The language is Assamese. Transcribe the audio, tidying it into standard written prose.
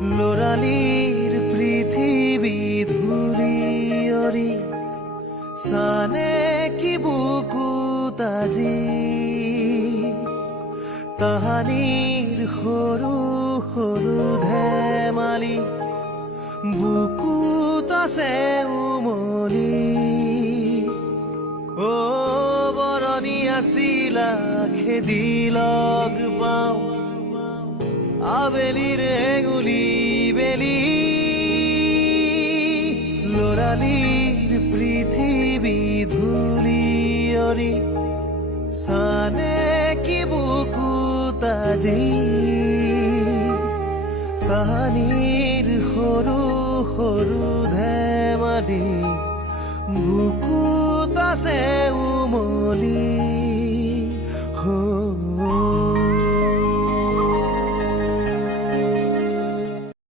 লৰালিৰ পৃথিৱী ধূলিয়ৰি চানে কি বুকুত আজি তাহানিৰ সৰু সৰু ধেমালি বুকুত আছে উমলি অ বৰণি আছিলা খেদি লগ পাওঁ আবেলিৰে গুলি বেলি লৰালিৰ পৃথিৱী ধূলিয়ৰি চানে কি বুকুত আজি তাহানিৰ সৰু সৰু ধেমালি বুকুত আছে উমলি